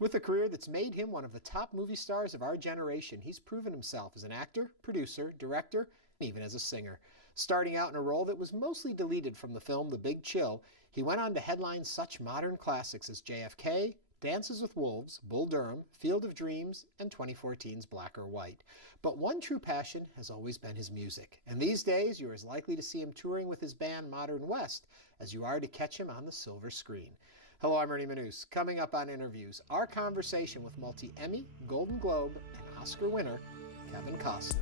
With a career that's made him one of the top movie stars of our generation, he's proven himself as an actor, producer, director, and even as a singer. Starting out in a role that was mostly deleted from the film The Big Chill, he went on to headline such modern classics as JFK, Dances with Wolves, Bull Durham, Field of Dreams, and 2014's Black or White. But one true passion has always been his music. And these days, you're as likely to see him touring with his band Modern West as you are to catch him on the silver screen. Hello, I'm Ernie Manous. Coming up on Interviews, our conversation with multi-Emmy, Golden Globe, and Oscar winner, Kevin Costner.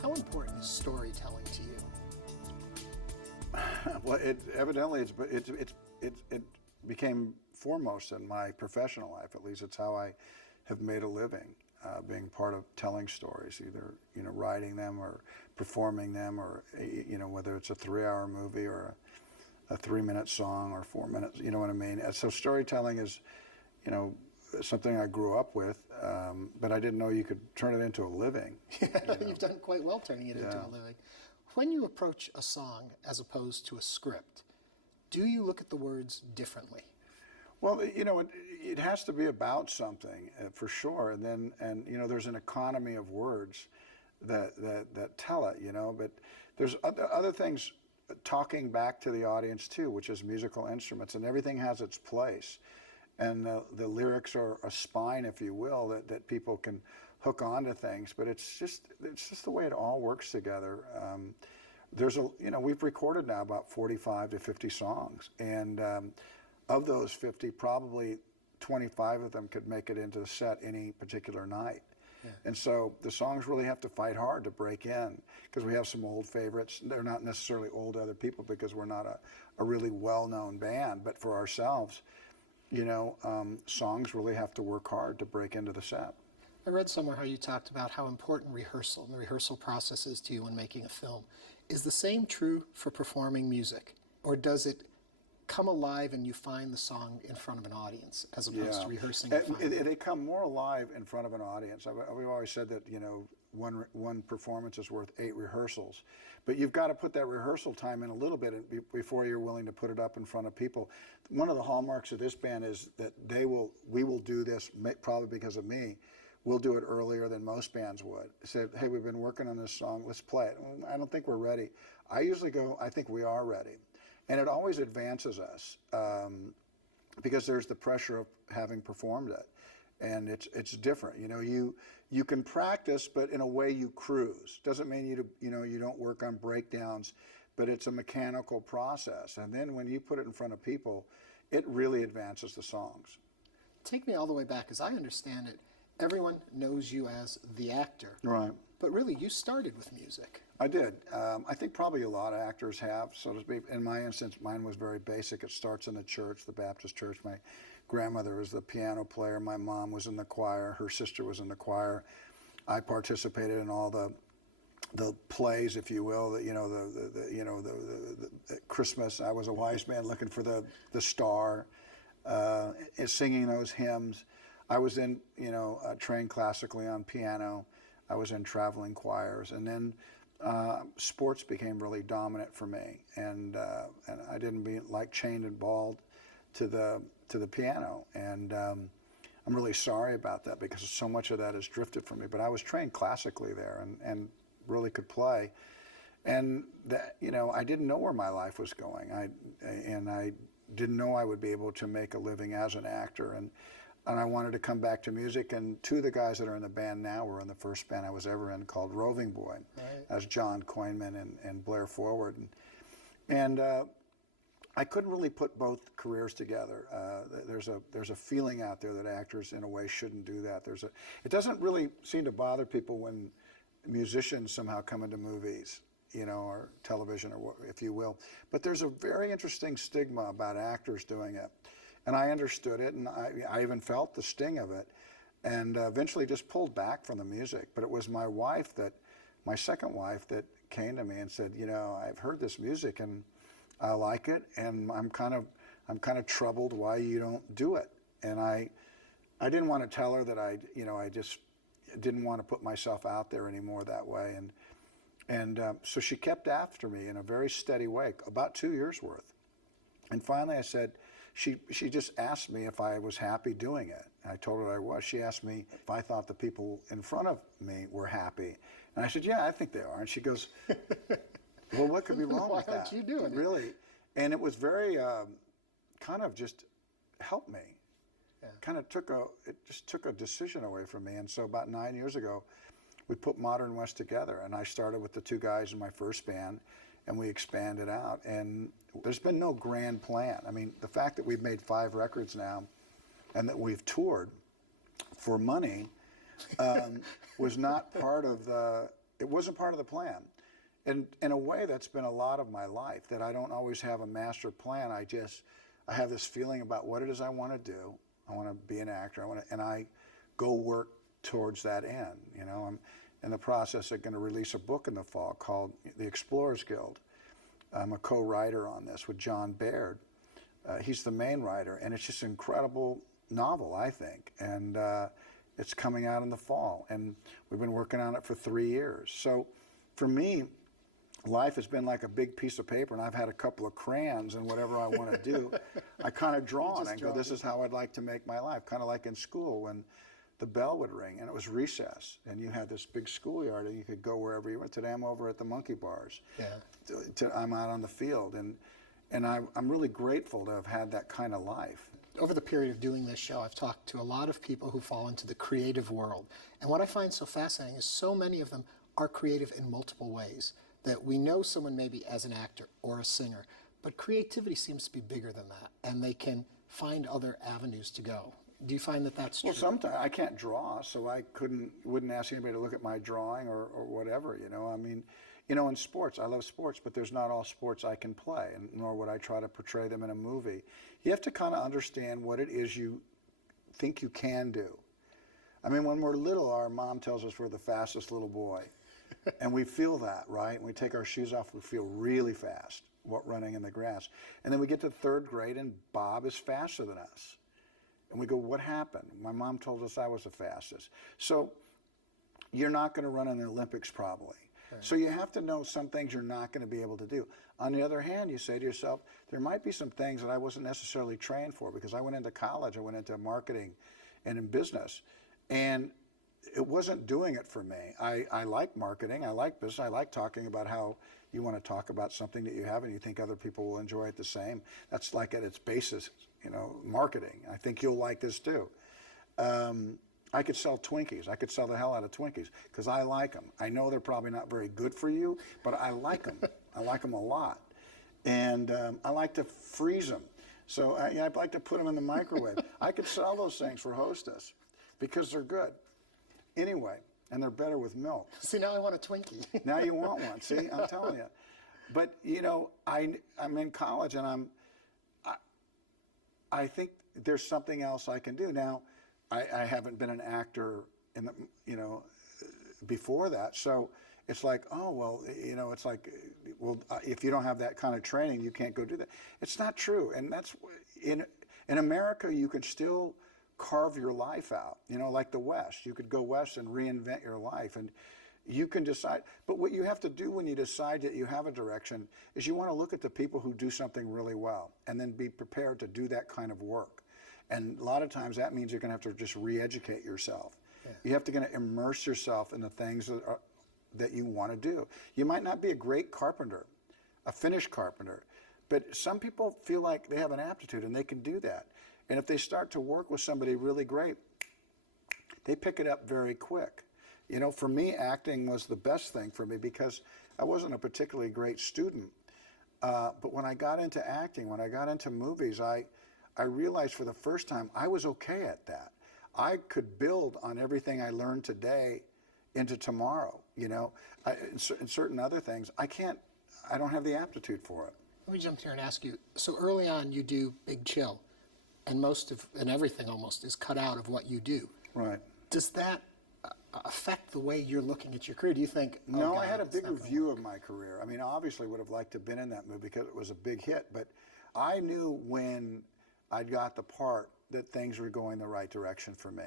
How important is storytelling to you? Well, it became foremost in my professional life. At least it's how I have made a living, being part of telling stories, either writing them or performing them, or whether it's a 3-hour movie or a 3-minute song or 4 minutes. You know what I mean? And so storytelling is, something I grew up with, but I didn't know you could turn it into a living. You've done quite well turning it into a living. When you approach a song as opposed to a script, do you look at the words differently? Well, it has to be about something for sure, and there's an economy of words that tell it, But there's other things talking back to the audience too, which is musical instruments, and everything has its place, and the lyrics are a spine, if you will, that people can hook onto things. But it's just the way it all works together. We've recorded now about 45 to 50 songs, and of those 50, probably 25 of them could make it into the set any particular night. Yeah. And so the songs really have to fight hard to break in, because we have some old favorites. They're not necessarily old to other people because we're not a really well-known band, but for ourselves, songs really have to work hard to break into the set. I read somewhere how you talked about how important rehearsal and the rehearsal process is to you when making a film. Is the same true for performing music, or does it come alive and you find the song in front of an audience as opposed to rehearsing? They come more alive in front of an audience. We've always said that one performance is worth 8 rehearsals, but you've got to put that rehearsal time in a little bit before you're willing to put it up in front of people. One of the hallmarks of this band is that we will do this, probably because of me. We'll do it earlier than most bands would. Say, hey, we've been working on this song, let's play it. I don't think we're ready. I usually go, I think we are ready. And it always advances us because there's the pressure of having performed it, and it's different. You can practice, but in a way you cruise. Doesn't mean you don't work on breakdowns, but it's a mechanical process. And then when you put it in front of people, it really advances the songs. Take me all the way back, as I understand it. Everyone knows you as the actor. Right. But really, you started with music. I did. I think probably a lot of actors have, so to speak. In my instance, mine was very basic. It starts in the church, the Baptist church. My grandmother was the piano player. My mom was in the choir. Her sister was in the choir. I participated in all the plays, if you will. The Christmas. I was a wise man looking for the star, singing those hymns. I was trained classically on piano. I was in traveling choirs, and then sports became really dominant for me, and I didn't be chained and balled to the piano, and I'm really sorry about that because so much of that has drifted from me. But I was trained classically there, and really could play, and that I didn't know where my life was going. I didn't know I would be able to make a living as an actor, and I wanted to come back to music, and 2 of the guys that are in the band now were in the first band I was ever in, called Roving Boy, right. As John Coinman and Blair Forward. And I couldn't really put both careers together. There's a feeling out there that actors, in a way, shouldn't do that. It doesn't really seem to bother people when musicians somehow come into movies, or television, or if you will. But there's a very interesting stigma about actors doing it. And I understood it, and I even felt the sting of it, and eventually just pulled back from the music. But it was my second wife, that came to me and said, I've heard this music and I like it, and I'm kind of troubled why you don't do it. And I didn't want to tell her that didn't want to put myself out there anymore that way. And so she kept after me in a very steady way, about 2 years worth. And finally I said, she just asked me if I was happy doing it. And I told her I was. She asked me if I thought the people in front of me were happy. And I said, yeah, I think they are. And she goes, well, what could be wrong with that? Why aren't you doing it? Really? And it was very, kind of just helped me. Yeah. It just took a decision away from me. And so about 9 years ago, we put Modern West together. And I started with the two guys in my first band, and we expanded out. And there's been no grand plan. I mean, the fact that we've made 5 records now and that we've toured for money was not part of it wasn't part of the plan. And in a way, that's been a lot of my life, that I don't always have a master plan. I have this feeling about what it is I want to do. I want to be an actor. And I go work towards that end. You know, I'm in the process of going to release a book in the fall called The Explorers Guild. I'm a co-writer on this with John Baird. He's the main writer, and it's just an incredible novel, I think. And it's coming out in the fall, and we've been working on it for 3 years. So for me, life has been like a big piece of paper, and I've had a couple of crayons, and whatever I want to do, I kind of draw on it and go, this is how I'd like to make my life. Kind of like in school when the bell would ring, and it was recess, and you had this big schoolyard, and you could go wherever you went. Today I'm over at the monkey bars. Yeah. I'm out on the field, and I'm really grateful to have had that kind of life. Over the period of doing this show, I've talked to a lot of people who fall into the creative world. And what I find so fascinating is so many of them are creative in multiple ways, that we know someone maybe as an actor or a singer, but creativity seems to be bigger than that, and they can find other avenues to go. Do you find that that's true? Well, sometimes I can't draw, so I wouldn't ask anybody to look at my drawing or whatever, you know. I mean, you know, in sports, I love sports, but there's not all sports I can play, and nor would I try to portray them in a movie. You have to kind of understand what it is you think you can do. I mean, when we're little, our mom tells us we're the fastest little boy, and we feel that, right? When we take our shoes off, we feel really fast running in the grass. And then we get to 3rd grade, and Bob is faster than us. And we go, what happened? My mom told us I was the fastest. So you're not going to run in the Olympics probably. Right. So you have to know some things you're not going to be able to do. On the other hand, you say to yourself, there might be some things that I wasn't necessarily trained for, because I went into college, I went into marketing and in business, and it wasn't doing it for me. I like marketing, I like business, I like talking about how you want to talk about something that you have and you think other people will enjoy it the same. That's like at its basis, you know, marketing. I think you'll like this too. I could sell Twinkies. I could sell the hell out of Twinkies because I like them. I know they're probably not very good for you, but I like them. I like them a lot. And I like to freeze them. So I'd like to put them in the microwave. I could sell those things for Hostess because they're good. Anyway, and they're better with milk. See, now I want a Twinkie. Now you want one. See, I'm telling you. But, you know, I'm in college, and I think there's something else I can do. Now, I haven't been an actor in the, you know, before that. So it's like, oh, well, you know, it's like, well, if you don't have that kind of training, you can't go do that. It's not true. And that's, in America, you can still carve your life out, you know, like the West. You could go West and reinvent your life, and you can decide. But what you have to do when you decide that you have a direction is you want to look at the people who do something really well and then be prepared to do that kind of work. And a lot of times that means you're going to have to just re-educate yourself. Yeah. You have to kind of immerse yourself in the things that you want to do. You might not be a great carpenter, a finished carpenter, but some people feel like they have an aptitude and they can do that. And if they start to work with somebody really great, they pick it up very quick. You know, for me, acting was the best thing for me because I wasn't a particularly great student. But when I got into acting, when I got into movies, I realized for the first time I was okay at that. I could build on everything I learned today into tomorrow, you know. In certain other things, I don't have the aptitude for it. Let me jump here and ask you, so early on you do Big Chill, and everything almost is cut out of what you do. Right. Does that affect the way you're looking at your career? Do you think, oh, no, God, I had a bigger view of my career. I mean, obviously would have liked to have been in that movie because it was a big hit, but I knew when I got the part that things were going the right direction for me.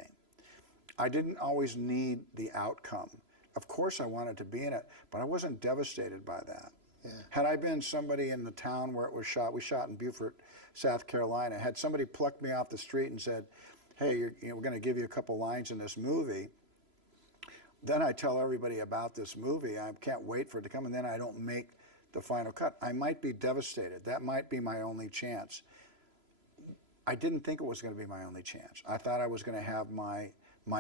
I didn't always need the outcome. Of course I wanted to be in it, but I wasn't devastated by that. Yeah. Had I been somebody in the town where it was shot, we shot in Beaufort, South Carolina, had somebody plucked me off the street and said, hey, we're going to give you a couple lines in this movie, then I tell everybody about this movie, I can't wait for it to come, and then I don't make the final cut. I might be devastated. That might be my only chance. I didn't think it was going to be my only chance. I thought I was going to have my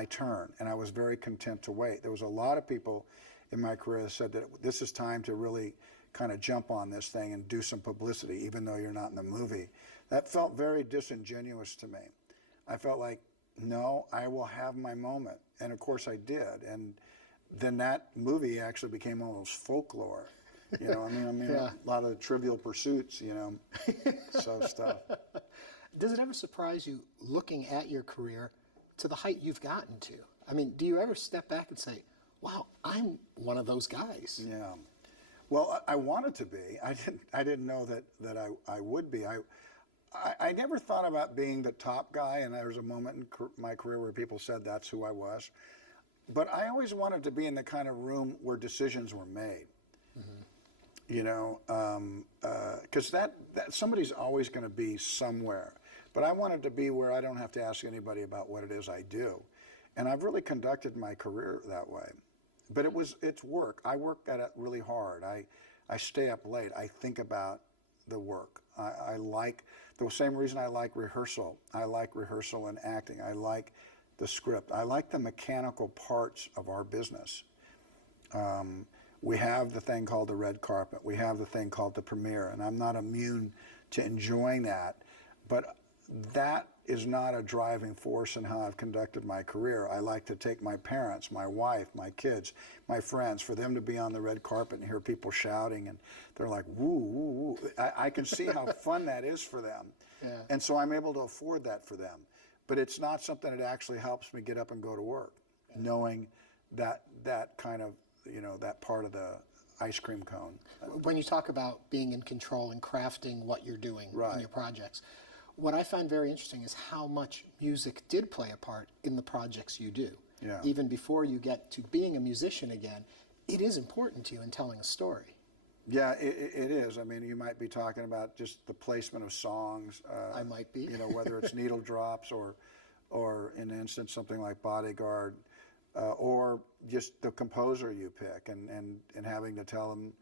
turn, and I was very content to wait. There was a lot of people in my career that said that this is time to really kind of jump on this thing and do some publicity, even though you're not in the movie. That felt very disingenuous to me. I felt like, no, I will have my moment. And of course I did. And then that movie actually became almost folklore. You know, I mean, Yeah. a lot of the Trivial Pursuits, you know, so stuff. Does it ever surprise you, looking at your career, to the height you've gotten to? I mean, do you ever step back and say, wow, I'm one of those guys? Yeah. Well, I wanted to be. I didn't know that I would be. I never thought about being the top guy, and there was a moment in my career where people said that's who I was. But I always wanted to be in the kind of room where decisions were made. Mm-hmm. You know, because that somebody's always going to be somewhere. But I wanted to be where I don't have to ask anybody about what it is I do. And I've really conducted my career that way. But it's work. I work at it really hard. I stay up late. I think about the work. I like, the same reason I like rehearsal. I like rehearsal and acting. I like the script. I like the mechanical parts of our business. We have the thing called the red carpet. We have the thing called the premiere, and I'm not immune to enjoying that. But that is not a driving force in how I've conducted my career. I like to take my parents, my wife, my kids, my friends, for them to be on the red carpet and hear people shouting, and they're like, woo, woo, woo. I can see how fun that is for them. Yeah. And so I'm able to afford that for them. But it's not something that actually helps me get up and go to work, knowing that kind of, you know, that part of the ice cream cone. When you talk about being in control and crafting what you're doing in your projects, what I find very interesting is how much music did play a part in the projects you do. Yeah. Even before you get to being a musician again, it is important to you in telling a story. Yeah, it is. I mean, you might be talking about just the placement of songs. I might be. You know, whether it's needle drops or in an instance something like Bodyguard, or just the composer you pick and having to tell them,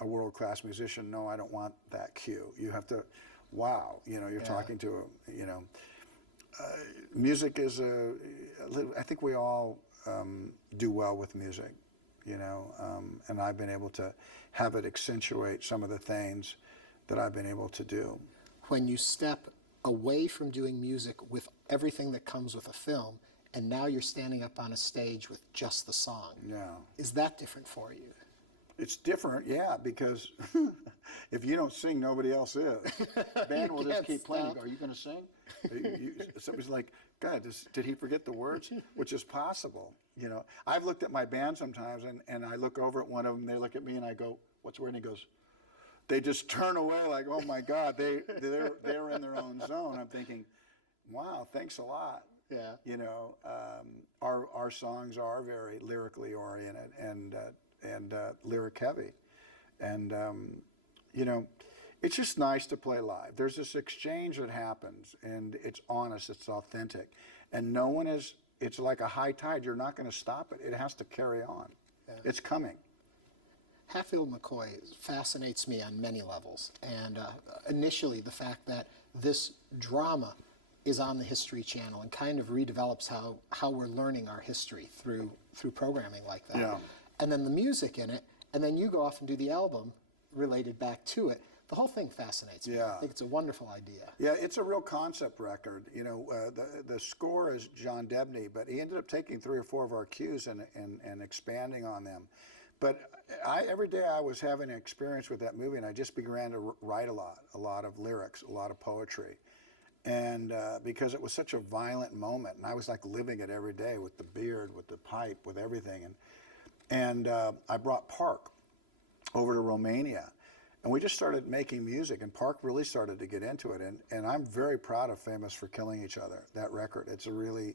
a world-class musician, no, I don't want that cue. You have to, wow, you know, you're talking to a, you know, music is I think we all do well with music, you know, and I've been able to have it accentuate some of the things that I've been able to do. When you step away from doing music with everything that comes with a film, and now you're standing up on a stage with just the song, is that different for you? It's different, yeah, because if you don't sing, nobody else is. Band will just keep playing. Are you going to sing? Somebody's like, God, did he forget the words? Which is possible, you know. I've looked at my band sometimes, and I look over at one of them, they look at me, and I go, what's the word? And he goes, they just turn away like, oh my God, they're in their own zone. I'm thinking, wow, thanks a lot. Yeah. You know, our songs are very lyrically oriented and lyric heavy. And, you know, it's just nice to play live. There's this exchange that happens, and it's honest, it's authentic. And no one is, it's like a high tide. You're not going to stop it. It has to carry on. Yeah. It's coming. Hatfield and McCoy fascinates me on many levels. And initially, the fact that this drama is on the History Channel and kind of redevelops how we're learning our history through programming like that. Yeah. And then the music in it, and then you go off and do the album related back to it. The whole thing fascinates me. Yeah. I think it's a wonderful idea. Yeah, it's a real concept record. You know, the score is John Debney, but he ended up taking 3 or 4 of our cues and expanding on them. But every day I was having an experience with that movie, and I just began to write a lot of lyrics, a lot of poetry. And because it was such a violent moment, and I was like living it every day with the beard, with the pipe, with everything. And I brought Park over to Romania, and we just started making music, and Park really started to get into it. And I'm very proud of Famous for Killing Each Other, that record. It's a really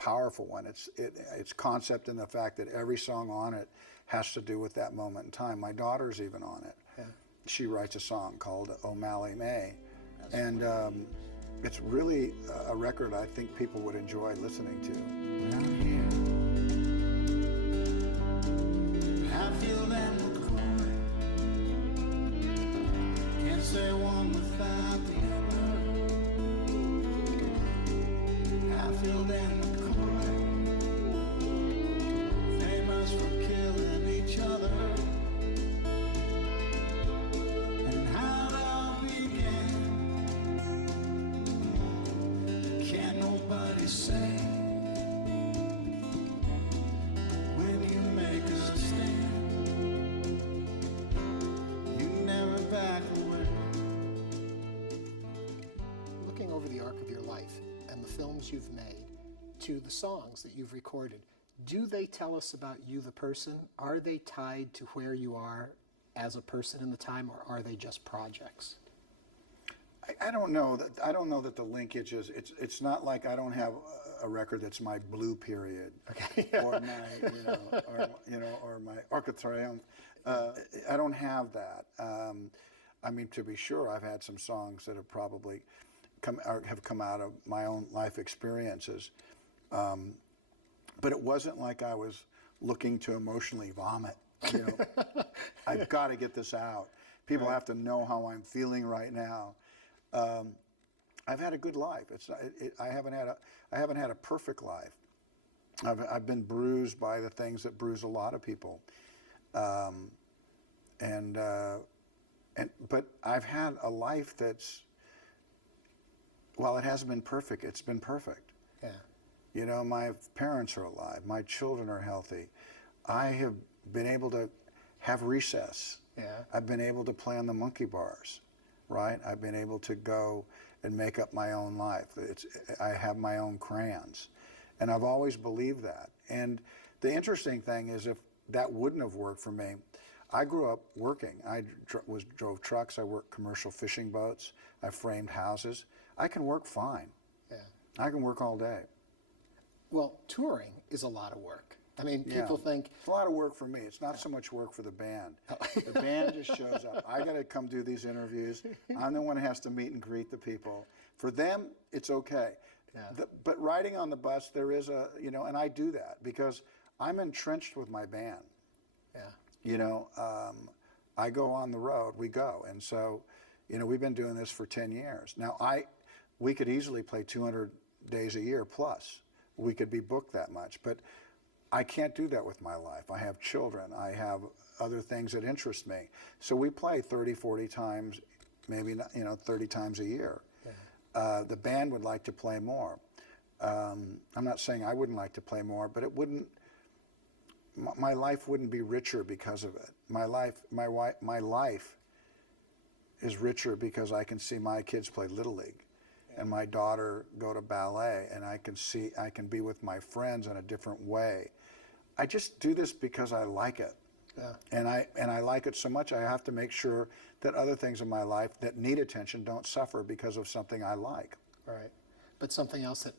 powerful one. It's concept in the fact that every song on it has to do with that moment in time. My daughter's even on it. Yeah. She writes a song called O'Malley May, and it's really a record I think people would enjoy listening to. Down here, Hatfield and McCoy, can't say one without the other. Hatfield and McCoy, famous for killing each other. And how it all began, can't nobody say. When you make a stand, you never back away. Looking over the arc of your life and the films you've made to the songs that you've recorded, do they tell us about you, the person? Are they tied to where you are as a person in the time, or are they just projects? I don't know that. I don't know that the linkage is. It's not like I don't have a record that's my blue period, okay, or my or my Arc de Triomphe. I don't have that. I mean, to be sure, I've had some songs that have probably have come out of my own life experiences, but it wasn't like I was looking to emotionally vomit. You know, I've got to get this out. People have to know how I'm feeling right now. I've had a good life. I haven't had a perfect life. I've been bruised by the things that bruise a lot of people, but I've had a life that's, while it hasn't been perfect, it's been perfect. Yeah. You know, my parents are alive. My children are healthy. I have been able to have recess. Yeah. I've been able to play on the monkey bars, right? I've been able to go and make up my own life. I have my own crayons. And I've always believed that. And the interesting thing is, if that wouldn't have worked for me, I grew up working. I drove trucks. I worked commercial fishing boats. I framed houses. I can work fine. Yeah. I can work all day. Well, touring is a lot of work. I mean, people think... It's a lot of work for me. It's not so much work for the band. The band just shows up. I got to come do these interviews. I'm the one who has to meet and greet the people. For them, it's okay. Yeah. But riding on the bus, there is a, and I do that because I'm entrenched with my band. Yeah. I go on the road, we go. And so, we've been doing this for 10 years. Now, we could easily play 200 days a year plus. We could be booked that much. But I can't do that with my life. I have children. I have other things that interest me. So we play 30, 40 times, maybe 30 times a year. Yeah. The band would like to play more. I'm not saying I wouldn't like to play more, but it wouldn't. My life wouldn't be richer because of it. My life is richer because I can see my kids play Little League, and my daughter go to ballet, and I can be with my friends in a different way. I just do this because I like it. Yeah. And I like it so much I have to make sure that other things in my life that need attention don't suffer because of something I like. Right. But something else that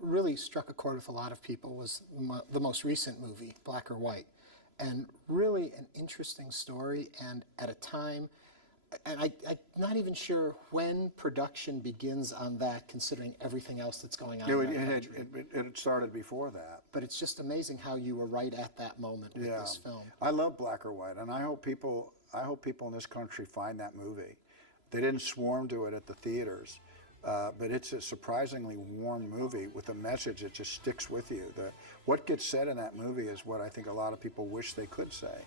really struck a chord with a lot of people was the most recent movie, Black or White. And really an interesting story, and at a time, and I'm not even sure when production begins on that, considering everything else that's going on. It started before that. But it's just amazing how you were right at that moment with this film. I love Black or White, and I hope people in this country find that movie. They didn't swarm to it at the theaters, but it's a surprisingly warm movie with a message that just sticks with you. What gets said in that movie is what I think a lot of people wish they could say.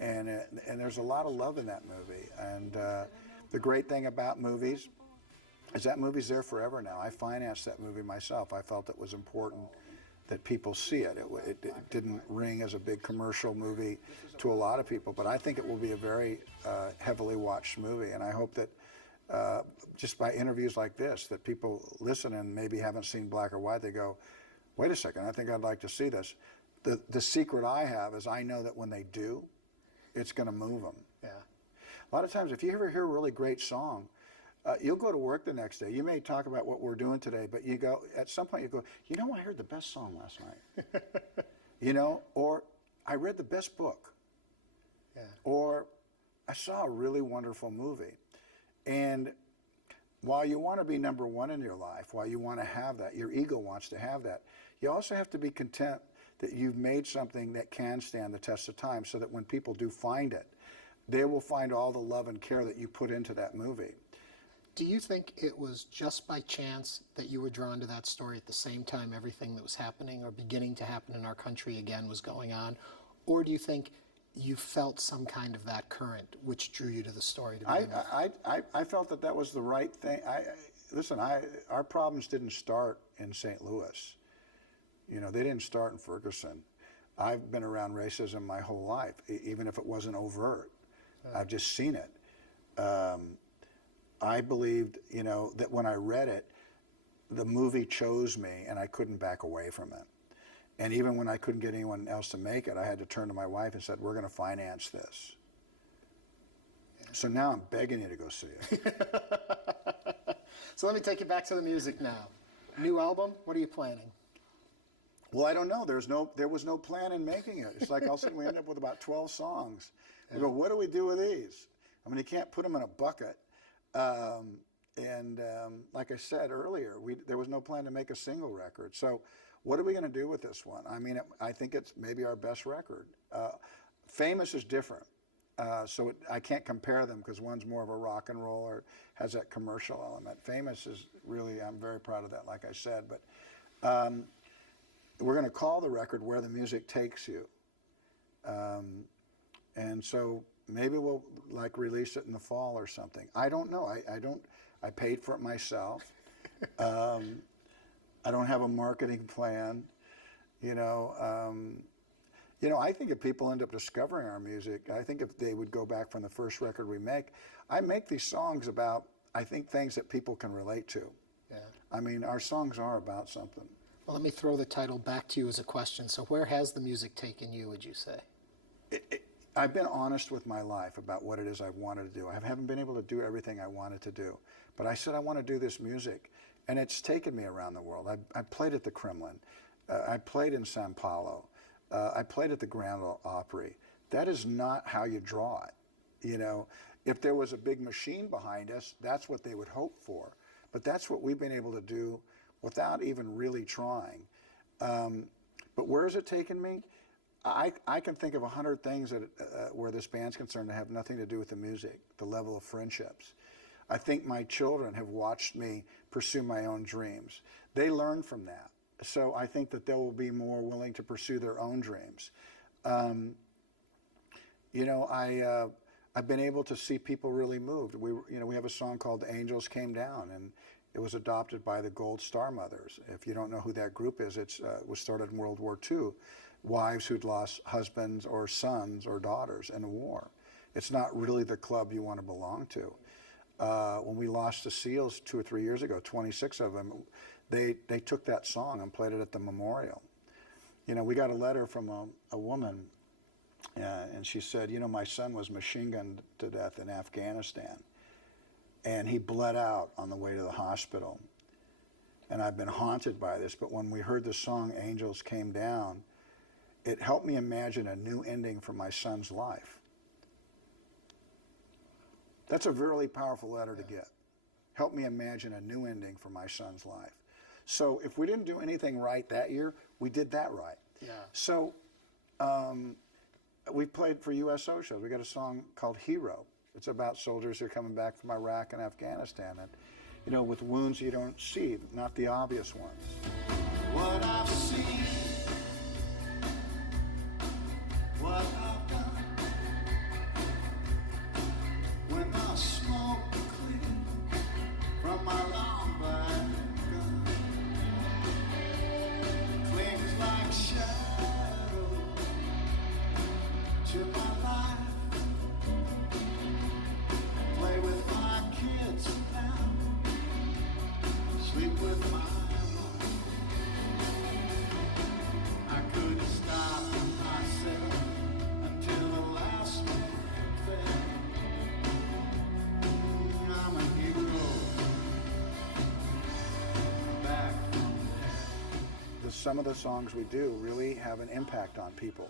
And there's a lot of love in that movie. And the great thing about movies is that movie's there forever now. I financed that movie myself. I felt it was important that people see it. It didn't ring as a big commercial movie to a lot of people, but I think it will be a very heavily watched movie. And I hope that just by interviews like this, that people listen and maybe haven't seen Black or White, they go, wait a second, I think I'd like to see this. The secret I have is I know that when they do, it's going to move them. Yeah. A lot of times, if you ever hear a really great song, You'll go to work the next day. You may talk about what we're doing today, but you go, at some point you go, you know, I heard the best song last night. You know, or I read the best book. Yeah. Or I saw a really wonderful movie. And while you want to be number one in your life, while you want to have that, your ego wants to have that, you also have to be content that you've made something that can stand the test of time, so that when people do find it, they will find all the love and care that you put into that movie. Do you think it was just by chance that you were drawn to that story at the same time everything that was happening or beginning to happen in our country again was going on? Or do you think you felt some kind of that current which drew you to the story to begin with? I felt that that was the right thing. Listen, our problems didn't start in St. Louis. You know, they didn't start in Ferguson. I've been around racism my whole life, even if it wasn't overt. I've just seen it. I believed, you know, that when I read it, the movie chose me and I couldn't back away from it. And even when I couldn't get anyone else to make it, I had to turn to my wife and said, we're going to finance this. Yeah. So now I'm begging you to go see it. So let me take you back to the music now. New album, what are you planning? Well, I don't know. There was no plan in making it. It's like all of a sudden we end up with about 12 songs. We go, what do we do with these? I mean, you can't put them in a bucket. Like I said earlier, there was no plan to make a single record. So what are we going to do with this one? I mean, I think it's maybe our best record. Famous is different. So I can't compare them because one's more of a rock and roll or has that commercial element. Famous is really, I'm very proud of that, like I said. But we're going to call the record Where the Music Takes You. And so maybe we'll like release it in the fall or something. I don't know. I paid for it myself. I don't have a marketing plan. You know, I think if people end up discovering our music, I think if they would go back from the first record we make, I make these songs about, I think, things that people can relate to. Yeah. I mean, our songs are about something. Well, let me throw the title back to you as a question. So where has the music taken you, would you say? I've been honest with my life about what it is I wanted to do. I haven't been able to do everything I wanted to do. But I said I want to do this music. And it's taken me around the world. I played at the Kremlin. I played in Sao Paulo. I played at the Grand Ole Opry. That is not how you draw it. You know, if there was a big machine behind us, that's what they would hope for. But that's what we've been able to do without even really trying. But where has it taken me? I can think of 100 things that, where this band's concerned that have nothing to do with the music, the level of friendships. I think my children have watched me pursue my own dreams. They learn from that. So I think that they will be more willing to pursue their own dreams. You know, I've been able to see people really moved. We have a song called Angels Came Down, and it was adopted by the Gold Star Mothers. If you don't know who that group is, it was started in World War II. Wives who'd lost husbands or sons or daughters in a war. It's not really the club you want to belong to. When we lost the SEALs 2 or 3 years ago, 26 of them, they took that song and played it at the memorial. You know, we got a letter from a woman, and she said, you know, my son was machine gunned to death in Afghanistan, and he bled out on the way to the hospital. And I've been haunted by this, but when we heard the song Angels Came Down, it helped me imagine a new ending for my son's life. That's a really powerful letter to get. Help me imagine a new ending for my son's life. So if we didn't do anything right that year, we did that right. Yeah. So we played for USO shows. We got a song called Hero. It's about soldiers who are coming back from Iraq and Afghanistan, and you know, with wounds you don't see, not the obvious ones. What I've seen, what I've done, when the smoke clears from my long black gun, clings like shadow to my life. Play with my kids now, sleep with my wife. some of the songs we do really have an impact on people.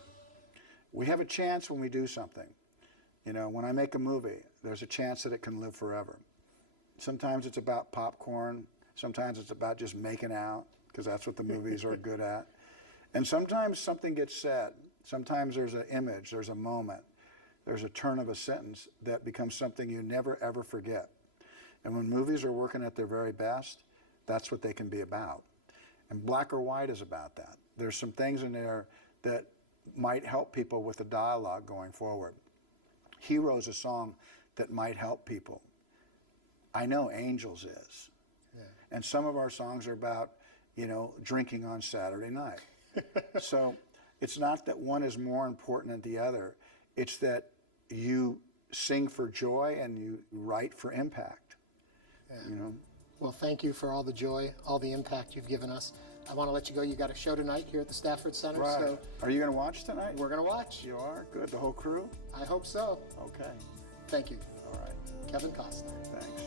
We have a chance when we do something. You know, when I make a movie, there's a chance that it can live forever. Sometimes it's about popcorn. Sometimes it's about just making out, because that's what the movies are good at. And sometimes something gets said. Sometimes there's an image, there's a moment, there's a turn of a sentence that becomes something you never, ever forget. And when movies are working at their very best, that's what they can be about. And Black or White is about that. There's some things in there that might help people with the dialogue going forward. Hero's a song that might help people. I know Angels is. Yeah. And some of our songs are about, you know, drinking on Saturday night. So it's not that one is more important than the other. It's that you sing for joy and you write for impact. Yeah. You know? Well, thank you for all the joy, all the impact you've given us. I want to let you go. You got a show tonight here at the Stafford Center. Right. So are you going to watch tonight? We're going to watch. You are? Good. The whole crew? I hope so. Okay. Thank you. All right. Kevin Costner. Thanks.